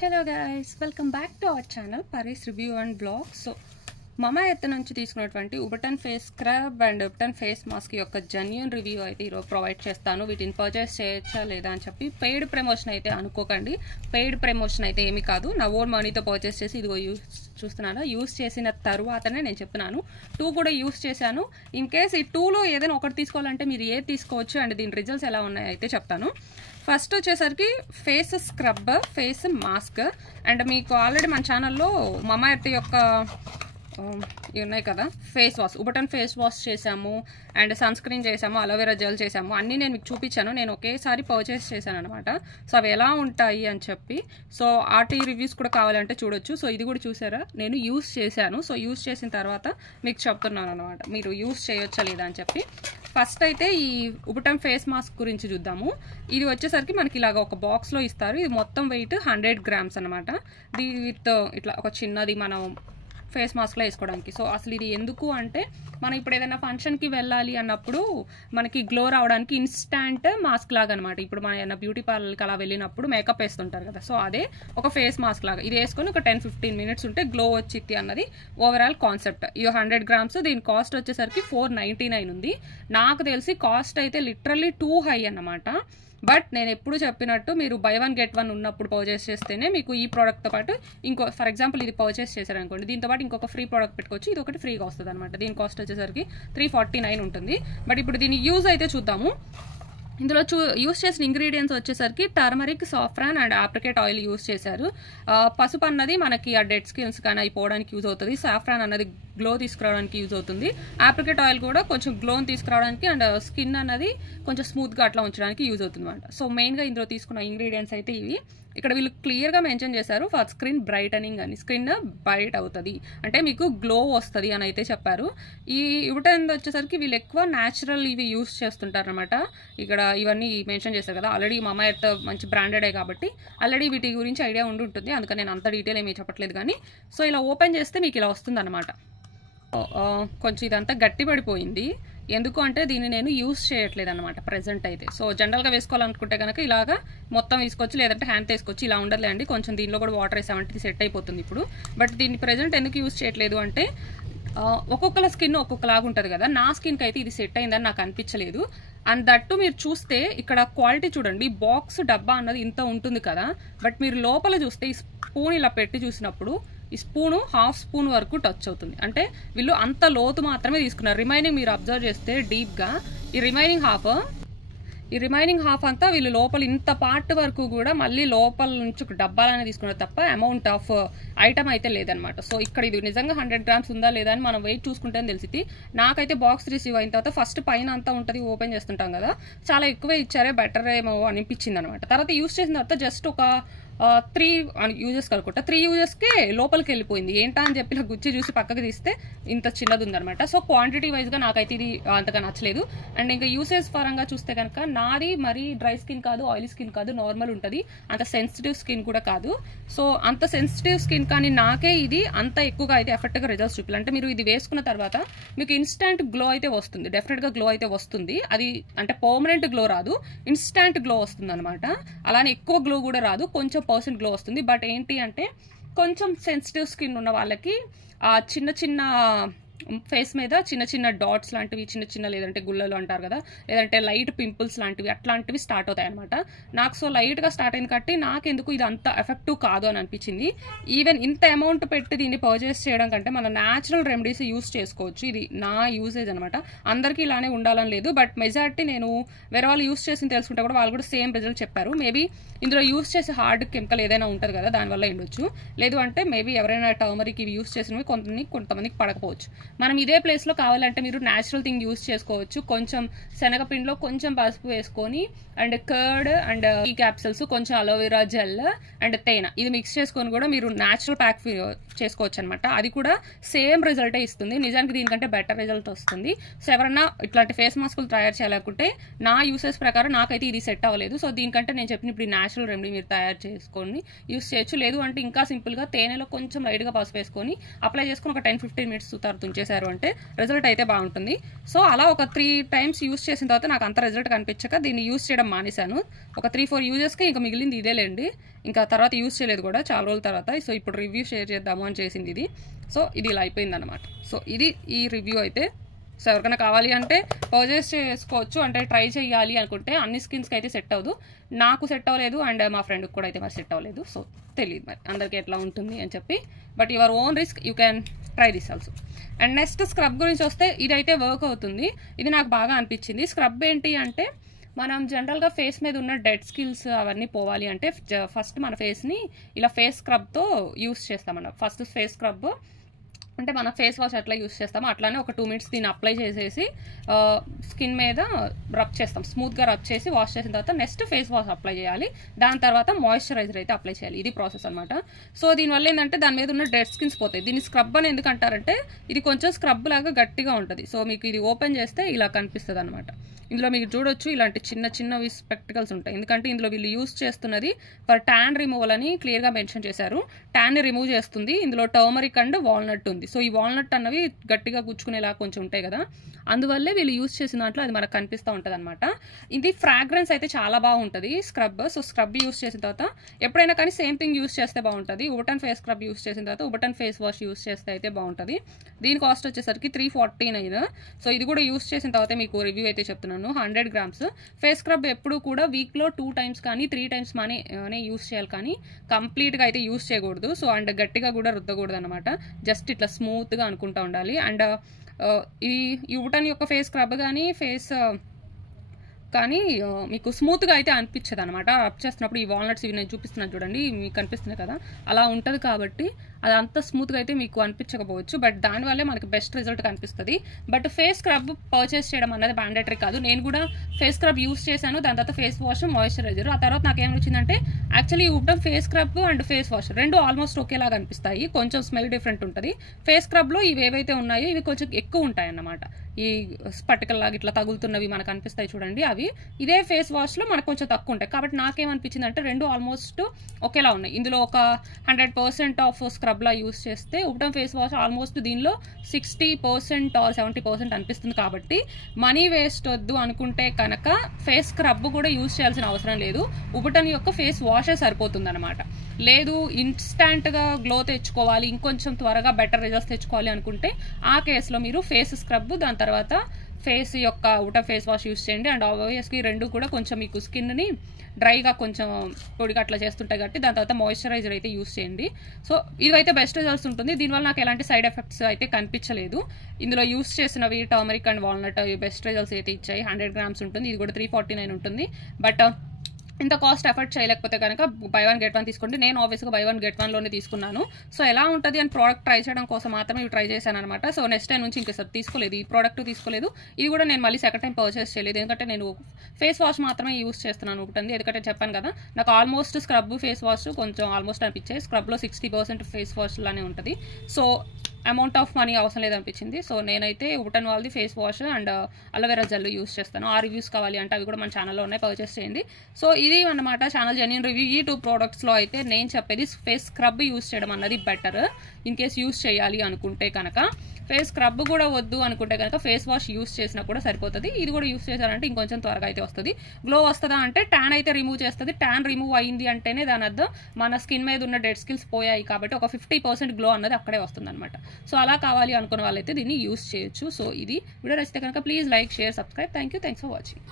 Hello guys, welcome back to our channel Paris Review and Vlog. So Mamaearth నుంచి తీసుకున్నటువంటి ubtan face scrub and ubtan face mask యొక్క genuine review అయితే ఈరోజు provide చేస్తాను. వీటిని పర్చేస్ చేయొచ్చా లేదా అని చెప్పి పెయిడ్ ప్రమోషన్ అయితే అనుకోకండి. పెయిడ్ ప్రమోషన్ అయితే ఏమీ కాదు. నా ఓన్ మనీతో పర్చేస్ చేసి ఇదిగో యూస్ చేసిన తర్వాతనే నేను చెప్తున్నాను. 2 కూడా యూస్ చేశాను. ఇన్ కేస్ ఈ 2లో ఏదైనా ఒకటి తీసుకోవాలంటే మీరు ఏది తీసుకోవచ్చు అండ్ దీని రిజల్ట్స్ ఎలా ఉన్నాయో అయితే చెప్తాను. ఫస్ట్ వచ్చేసరికి face scrub, face mask and మీకు ఆల్రెడీ మన ఛానల్లో మమాఎర్త్ యొక్క ఇవి ఉన్నాయి కదా, ఫేస్ వాష్, ఉబటన్ ఫేస్ వాష్ చేసాము అండ్ సన్ స్క్రీన్ చేసాము, అలోవెరా జెల్ చేసాము, అన్నీ నేను మీకు చూపించాను. నేను ఒకేసారి పర్చేస్ చేశాను అనమాట. సో అవి ఎలా ఉంటాయి అని చెప్పి, సో ఆర్టీ రివ్యూస్ కూడా కావాలంటే చూడొచ్చు. సో ఇది కూడా చూసారా, నేను యూస్ చేశాను. సో యూస్ చేసిన తర్వాత మీకు చెప్తున్నాను అనమాట, మీరు యూస్ చేయొచ్చా లేదా అని చెప్పి. ఫస్ట్ అయితే ఈ ఉబటన్ ఫేస్ మాస్క్ గురించి చూద్దాము. ఇది వచ్చేసరికి మనకి ఇలాగ ఒక బాక్స్లో ఇస్తారు. ఇది మొత్తం వెయిట్ 100 grams అనమాట. ఇది విత్ ఇట్లా ఒక చిన్నది మనం ఫేస్ మాస్క్లో వేసుకోవడానికి. సో అసలు ఇది ఎందుకు అంటే, మనం ఇప్పుడు ఏదైనా ఫంక్షన్కి వెళ్ళాలి అన్నప్పుడు మనకి గ్లో రావడానికి ఇన్స్టాంట్ మాస్క్ లాగా అనమాట. ఇప్పుడు మన ఏదైనా బ్యూటీ పార్లర్కి అలా వెళ్ళినప్పుడు మేకప్ వేస్తుంటారు కదా, సో అదే ఒక ఫేస్ మాస్క్ లాగా. ఇది వేసుకొని ఒక 10-15 minutes ఉంటే గ్లో వచ్చింది అన్నది ఓవరాల్ కాన్సెప్ట్. ఇది 100 grams. దీని కాస్ట్ వచ్చేసరికి 499 ఉంది. నాకు తెలిసి కాస్ట్ అయితే లిటరల్లీ టూ హై అన్నమాట. బట్ నేను ఎప్పుడు చెప్పినట్టు మీరు బై 1 get 1 ఉన్నప్పుడు పర్చేస్ చేస్తేనే మీకు ఈ ప్రోడక్ట్తో పాటు ఇంకో, ఫర్ ఎగ్జాంపుల్ ఇది పర్చేస్ చేశారనుకోండి, దీంతో పాటు ఇంకొక ఫ్రీ ప్రోడక్ట్ పెట్టుకోవచ్చు. ఇది ఒకటి ఫ్రీగా వస్తుంది అనమాట. దీని కాస్ట్ వచ్చేసరికి 349 ఉంటుంది. బట్ ఇప్పుడు దీని యూజ్ అయితే చూద్దాము. ఇందులో యూస్ చేసిన ఇంగ్రీడియంట్స్ వచ్చేసరికి turmeric, saffron and apricot oil use చేశారు. పసుపు అన్నది మనకి ఆ డెడ్ స్కిన్స్ కానీ అవి పోవడానికి యూజ్ అవుతుంది. సాఫ్రాన్ అన్నది గ్లో తీసుకురావడానికి యూజ్ అవుతుంది. ఆప్రికేట్ ఆయిల్ కూడా కొంచెం గ్లోని తీసుకురావడానికి అండ్ స్కిన్ అన్నది కొంచెం స్మూత్గా అట్లా ఉంచడానికి యూజ్ అవుతుంది అనమాట. సో మెయిన్గా ఇందులో తీసుకున్న ఇంగ్రీడియంట్స్ అయితే ఇవి. ఇక్కడ వీళ్ళు క్లియర్గా మెన్షన్ చేశారు, ఫర్ స్క్రీన్ బ్రైటనింగ్ అని. స్క్రీన్ బ్రైట్ అవుతుంది అంటే మీకు గ్లో వస్తుంది అని అయితే చెప్పారు. ఈ ఉబటన్ వచ్చేసరికి వీళ్ళు ఎక్కువ న్యాచురల్ ఇవి యూస్ చేస్తుంటారు అనమాట. ఇక్కడ ఇవన్నీ మెన్షన్ చేశారు కదా, ఆల్రెడీ మమాఎర్త్ మంచి బ్రాండెడే కాబట్టి ఆల్రెడీ వీటి గురించి ఐడియా ఉండి ఉంటుంది. అందుకని నేను అంత డీటెయిల్ ఏమీ చెప్పట్లేదు కానీ. సో ఇలా ఓపెన్ చేస్తే మీకు ఇలా వస్తుంది అనమాట. కొంచెం ఇదంతా గట్టి పడిపోయింది. ఎందుకు అంటే దీన్ని నేను యూస్ చేయట్లేదు అనమాట ప్రెజెంట్ అయితే. సో జనరల్గా వేసుకోవాలనుకుంటే కనుక ఇలాగా మొత్తం వేసుకోవచ్చు, లేదంటే హ్యాండ్ వేసుకోవచ్చు. ఇలా ఉండదులేండి, కొంచెం దీనిలో కూడా వాటర్ వేసామంటే ఇది సెట్ అయిపోతుంది ఇప్పుడు. బట్ దీన్ని ప్రెజెంట్ ఎందుకు యూస్ చేయట్లేదు అంటే, ఒక్కొక్కల స్కిన్ ఒక్కొక్కలాగా ఉంటుంది కదా. నా స్కిన్కి అయితే ఇది సెట్ అయిందని నాకు అనిపించలేదు. అండ్ దట్టు మీరు చూస్తే ఇక్కడ క్వాలిటీ చూడండి, బాక్స్ డబ్బా అన్నది ఇంత ఉంటుంది కదా, బట్ మీరు లోపల చూస్తే ఈ స్పూన్ ఇలా పెట్టి చూసినప్పుడు ఈ స్పూను ½ స్పూన్ వరకు టచ్ అవుతుంది. అంటే వీళ్ళు అంత లోతు మాత్రమే తీసుకున్నారు. రిమైనింగ్ మీరు అబ్జర్వ్ చేస్తే డీప్గా ఈ రిమైనింగ్ హాఫ్ అంతా వీళ్ళు లోపల ఇంత పార్ట్ వరకు కూడా మళ్ళీ లోపల నుంచి ఒక డబ్బాలనే తీసుకున్నారు తప్ప అమౌంట్ ఆఫ్ ఐటమ్ అయితే లేదనమాట. సో ఇక్కడ ఇది నిజంగా 100 grams ఉందా లేదా అని మనం వెయిట్ చూసుకుంటే తెలిసింది. నాకైతే బాక్స్ రిసీవ్ అయిన తర్వాత ఫస్ట్ పైన అంతా ఉంటుంది, ఓపెన్ చేస్తుంటాం కదా, చాలా ఎక్కువే ఇచ్చారే, బెటర్ ఏమో అనిపించింది అనమాట. తర్వాత యూస్ చేసిన తర్వాత జస్ట్ ఒక 3 యూజెస్ కనుకుంటా, 3 యూజెస్కే లోపలికి వెళ్ళిపోయింది. ఏంటా అని చెప్పి గుచ్చి చూసి పక్కకి తీస్తే ఇంత చిన్నది ఉందనమాట. సో క్వాంటిటీ వైజ్గా నాకైతే ఇది అంతగా నచ్చలేదు. అండ్ ఇంకా యూసేజ్ పరంగా చూస్తే కనుక నాది మరీ డ్రై స్కిన్ కాదు, ఆయిలీ స్కిన్ కాదు, నార్మల్ ఉంటుంది. అంత సెన్సిటివ్ స్కిన్ కూడా కాదు. సో అంత సెన్సిటివ్ స్కిన్ కానీ నాకే ఇది అంత ఎక్కువగా అయితే ఎఫెక్ట్గా రిజల్ట్స్ చూపాలి. అంటే మీరు ఇది వేసుకున్న తర్వాత మీకు ఇన్స్టాంట్ గ్లో అయితే వస్తుంది, డెఫినెట్గా గ్లో అయితే వస్తుంది. అది అంటే పర్మనెంట్ గ్లో రాదు, ఇన్స్టాంట్ గ్లో వస్తుంది అనమాట. అలానే ఎక్కువ గ్లో కూడా రాదు, కొంచెం % గ్లో వస్తుంది. బట్ ఏంటి అంటే కొంచెం సెన్సిటివ్ స్కిన్ ఉన్న వాళ్ళకి చిన్న చిన్న ఫేస్ మీద చిన్న చిన్న డాట్స్ లాంటివి, చిన్న చిన్న లేదంటే గుల్లలు అంటారు కదా, లేదంటే లైట్ పింపుల్స్ లాంటివి అట్లాంటివి స్టార్ట్ అవుతాయి అనమాట. నాకు సో లైట్గా స్టార్ట్ అయింది కాబట్టి నాకెందుకు ఇది అంత ఎఫెక్టివ్ కాదు అని అనిపించింది. ఈవెన్ ఇంత అమౌంట్ పెట్టి దీన్ని పర్చేస్ చేయడం కంటే మన న్యాచురల్ రెమెడీస్ యూస్ చేసుకోవచ్చు. ఇది నా యూసేజ్ అనమాట. అందరికీ ఇలానే ఉండాలని లేదు, బట్ మెజారిటీ నేను వేరే వాళ్ళు యూస్ చేసి తెలుసుకుంటే కూడా వాళ్ళు కూడా సేమ్ రిజల్ట్ చెప్పారు. మేబీ ఇందులో యూస్ చేసే హార్డ్ కెమికల్ ఏదైనా ఉంటుంది కదా, దానివల్ల ఉండొచ్చు. లేదు అంటే మేబీ ఎవరైనా టర్మరిక్ ఇవి యూస్ చేసినవి కొంతమందికి పడకపోవచ్చు. మనం ఇదే ప్లేస్లో కావాలంటే మీరు న్యాచురల్ థింగ్ యూస్ చేసుకోవచ్చు. కొంచెం శనగపిండిలో కొంచెం పసుపు వేసుకొని అండ్ కర్డ్ అండ్ ఈ క్యాప్సూల్స్, కొంచెం అలోవెరా జెల్ అండ్ తేనె ఇది మిక్స్ చేసుకొని కూడా మీరు న్యాచురల్ ప్యాక్ చేసుకోవచ్చు అనమాట. అది కూడా సేమ్ రిజల్టే ఇస్తుంది. నిజానికి దీనికంటే బెటర్ రిజల్ట్ వస్తుంది. సో ఎవరన్నా ఇట్లాంటి ఫేస్ మాస్కులు తయారు చేయాలనుకుంటే నా యూసెస్ ప్రకారం నాకైతే ఇది సెట్ అవ్వలేదు. సో దీనికంటే నేను చెప్పిన ఇప్పుడు న్యాచురల్ రెమెడీ మీరు తయారు చేసుకొని యూస్ చేయొచ్చు. లేదు అంటే ఇంకా సింపుల్గా తేనెలో కొంచెం లైట్గా పసుపు వేసుకొని అప్లై చేసుకొని ఒక 10-15 minutes తర్వాత చేశారు అంటే రిజల్ట్ అయితే బాగుంటుంది. సో అలా ఒక 3 టైమ్స్ యూస్ చేసిన తర్వాత నాకు అంత రిజల్ట్ కనిపించక దీన్ని యూస్ చేయడం మానేశాను. ఒక 3-4 యూజెస్కి ఇంకా మిగిలింది ఇదేలేండి. ఇంకా తర్వాత యూస్ చేయలేదు కూడా చాలా రోజుల తర్వాత. సో ఇప్పుడు రివ్యూ షేర్ చేద్దాము అని చేసింది ఇది. సో ఇది ఇలా అయిపోయిందన్నమాట. సో ఇది ఈ రివ్యూ అయితే. సో ఎవరికైనా కావాలి అంటే పర్చేస్ చేసుకోవచ్చు. అంటే ట్రై చేయాలి అనుకుంటే అన్ని స్కిన్స్కి అయితే సెట్ అవ్వదు. నాకు సెట్ అవ్వలేదు అండ్ మా ఫ్రెండ్కి కూడా అయితే మరి సెట్ అవ్వలేదు. సో తెలియదు మరి అందరికీ ఎట్లా ఉంటుంది అని చెప్పి. But your own risk, you can try this also. And next scrub గురించి వస్తే ఇదైతే వర్క్ అవుతుంది. ఇది నాకు బాగా అనిపించింది. స్క్రబ్ ఏంటి అంటే మనం జనరల్గా ఫేస్ మీద ఉన్న డెడ్ స్కిల్స్ అవన్నీ పోవాలి అంటే ఫస్ట్ మన ఫేస్ని ఇలా ఫేస్ స్క్రబ్తో యూస్ చేస్తామన్నమాట. ఫస్ట్ ఫేస్ స్క్రబ్ అంటే మన ఫేస్ వాష్ ఎట్లా యూస్ చేస్తామో అట్లానే ఒక 2 minutes దీన్ని అప్లై చేసేసి స్కిన్ మీద రబ్ చేస్తాం. స్మూత్గా రబ్ చేసి వాష్ చేసిన తర్వాత నెక్స్ట్ ఫేస్ వాష్ అప్లై చేయాలి. దాని తర్వాత మాయిశ్చరైజర్ అయితే అప్లై చేయాలి. ఇది ప్రాసెస్ అనమాట. సో దీనివల్ల ఏంటంటే దాని మీద ఉన్న డెడ్ స్కిన్స్ పోతాయి. దీన్ని స్క్రబ్ అని ఎందుకు అంటారంటే ఇది కొంచెం స్క్రబ్ లాగా గట్టిగా ఉంటుంది. సో మీకు ఇది ఓపెన్ చేస్తే ఇలా కనిపిస్తుంది అనమాట. ఇందులో మీకు చూడొచ్చు ఇలాంటి చిన్నవి స్పెక్టికల్స్ ఉంటాయి. ఎందుకంటే ఇందులో వీళ్ళు యూస్ చేస్తున్నది ఫర్ ట్యాన్ రిమూవల్ అని క్లియర్గా మెన్షన్ చేశారు. ట్యాన్ని రిమూవ్ చేస్తుంది. ఇందులో టర్మరిక్ అండ్ వాల్నట్ ఉంది. సో ఈ వాల్నట్ అన్నవి గట్టిగా గుచ్చుకునేలా కొంచెం ఉంటాయి కదా, అందువల్లే వీళ్ళు యూస్ చేసిన దాంట్లో అది మనకు కనిపిస్తూ ఉంటుంది అనమాట. ఇది ఫ్రాగ్రెన్స్ అయితే చాలా బాగుంటుంది స్క్రబ్. సో స్క్రబ్ యూస్ చేసిన తర్వాత ఎప్పుడైనా కానీ సేమ్ థింగ్ యూస్ చేస్తే బాగుంటుంది. ఉబటన్ ఫేస్ స్క్రబ్ యూస్ చేసిన తర్వాత ఉబటన్ ఫేస్ వాష్ యూస్ చేస్తే అయితే బాగుంటుంది. దీని కాస్ట్ వచ్చేసరికి 349. సో ఇది కూడా యూస్ చేసిన తర్వాత మీకు రివ్యూ అయితే చెప్తున్నాను. 100 grams ఫేస్ స్క్రబ్ ఎప్పుడు కూడా వీక్లో 2 times కానీ 3 times మానే యూస్ చేయాలి, కానీ కంప్లీట్గా అయితే యూస్ చేయకూడదు. సో అండ్ గట్టిగా కూడా రుద్దకూడదు అనమాట. జస్ట్ ఇట్లా స్మూత్గా అనుకుంటూ ఉండాలి. అండ్ ఈ ఉబటన్ యొక్క ఫేస్ స్క్రబ్ కానీ కానీ మీకు స్మూత్గా అయితే అనిపించదు అనమాట. రబ్ చేస్తున్నప్పుడు ఈ వాల్నట్స్ ఇవి నేను చూపిస్తున్నాను చూడండి, మీకు కనిపిస్తున్నాయి కదా, అలా ఉంటుంది. కాబట్టి అది అంత స్మూత్గా అయితే మీకు అనిపించకపోవచ్చు, బట్ దానివల్లే మనకి బెస్ట్ రిజల్ట్ కనిపిస్తుంది. బట్ ఫేస్ స్క్రబ్ పర్చేస్ చేయడం అన్నది మ్యాండేటరీ కాదు. నేను కూడా ఫేస్ స్క్రబ్ యూస్ చేశాను, దాని తర్వాత ఫేస్ వాష్, మాయిశ్చరైజర్. ఆ తర్వాత నాకు ఏమొచ్చిందంటే actually ubtan face scrub and face wash రెండు ఆల్మోస్ట్ ఒకేలాగా అనిపిస్తాయి. కొంచెం స్మెల్ డిఫరెంట్ ఉంటుంది. ఫేస్ స్క్రబ్లో ఇవి ఏవైతే ఉన్నాయో ఇవి కొంచెం ఎక్కువ ఉంటాయి అన్నమాట. ఈ స్పటికల్ లాగా ఇట్లా తగులుతున్నవి మనకు అనిపిస్తాయి చూడండి, అవి ఇదే ఫేస్ వాష్లో మనకు కొంచెం తక్కువ ఉంటాయి. కాబట్టి నాకేమనిపించింది అంటే రెండు ఆల్మోస్ట్ ఒకేలా ఉన్నాయి. ఇందులో ఒక 100% ఆఫ్ స్క్రబ్లా యూస్ చేస్తే ఉబటన్ ఫేస్ వాష్ ఆల్మోస్ట్ దీనిలో 60% ఆర్ 70% అనిపిస్తుంది. కాబట్టి మనీ వేస్ట్ వద్దు అనుకుంటే కనుక ఫేస్ స్క్రబ్ కూడా యూస్ చేయాల్సిన అవసరం లేదు. ఉబటన్ యొక్క ఫేస్ వాషే సరిపోతుంది అనమాట. లేదు ఇన్స్టాంట్గా గ్లో తెచ్చుకోవాలి, ఇంకొంచెం త్వరగా బెటర్ రిజల్ట్స్ తెచ్చుకోవాలి అనుకుంటే ఆ కేసులో మీరు ఫేస్ స్క్రబ్, దాని తర్వాత ఫేస్ యొక్క ఉబటన్ ఫేస్ వాష్ యూస్ చేయండి. అండ్ ఆబ్వియస్లీ రెండు కూడా కొంచెం మీకు స్కిన్ని డ్రైగా కొంచెం పొడిగా అట్లా చేస్తుంటాయి కాబట్టి దాని తర్వాత మాయిశ్చరైజర్ అయితే యూస్ చేయండి. సో ఇవైతే బెస్ట్ రిజల్ట్స్ ఉంటుంది. దీనివల్ల నాకు ఎలాంటి సైడ్ ఎఫెక్ట్స్ అయితే కనిపించలేదు. ఇందులో యూస్ చేసినవి turmeric and walnut best results అయితే ఇచ్చాయి. 100 grams ఉంటుంది. ఇది కూడా 349 ఉంటుంది. బట్ ఇంత కాస్ట్ ఎఫర్ట్ చేయలేకపోతే కనుక బై 1 get 1 తీసుకోండి. నేను ఆబ్వియస్గా బై 1 get 1లోనే తీసుకున్నాను. సో ఎలా ఉంటుంది అని ప్రోడక్ట్ ట్రై చేయడం కోసం మాత్రమే ఇవి ట్రై చేశాను అనమాట. సో నెక్స్ట్ టైం నుంచి ఇంకోసారి తీసుకోలేదు, ఈ ప్రోడక్ట్ తీసుకోలేదు. ఇది కూడా నేను మళ్ళీ సెకండ్ టైం పర్చేస్ చేయలేదు, ఎందుకంటే నేను ఫేస్ వాష్ మాత్రమే యూస్ చేస్తున్నాను ఉంటుంది. ఎందుకంటే చెప్పాను కదా నాకు ఆల్మోస్ట్ స్క్రబ్ ఫేస్ వాష్ కొంచెం ఆల్మోస్ట్ అనిపించాయి. స్క్రబ్లో 60% ఫేస్ వాష్ లానే ఉంటుంది. సో అమౌంట్ ఆఫ్ మనీ అవసరం లేదనిపించింది. సో నేనైతే ఉబటన్ వాళ్ళది face wash and aloe vera gel use చేస్తాను. ఆ రివ్యూస్ కావాలి అంటే అవి కూడా మన ఛానల్లో ఉన్నాయి, పర్చేస్ చేయండి. సో ఇది అన్నమాట ఛానల్ జెన్యూన్ రివ్యూ. ఈ 2 productsలో అయితే నేను చెప్పేది ఫేస్ స్క్రబ్ యూస్ చేయడం అన్నది బెటర్. ఇన్ కేస్ యూస్ చేయాలి అనుకుంటే కనుక. ఫేస్ స్క్రబ్ కూడా వద్దు అనుకుంటే కనుక ఫేస్ వాష్ యూస్ చేసినా కూడా సరిపోతుంది. ఇది కూడా యూస్ చేశారంటే ఇంకొంచెం త్వరగా అయితే వస్తుంది. గ్లో వస్తుందా అంటే ట్యాన్ అయితే రిమూవ్ చేస్తుంది. ట్యాన్ రిమూవ్ అయింది అంటేనే దాని అర్థం మన స్కిన్ మీద ఉన్న డెడ్ స్కిల్స్ పోయాయి కాబట్టి ఒక 50% గ్లో అన్నది అక్కడే వస్తుంది అనమాట. సో అలా కావాలి అనుకున్న వాళ్ళైతే దీన్ని యూస్ చేయొచ్చు. సో ఇది వీడియో నచ్చితే కనుక please like, share, subscribe. Thanks for watching.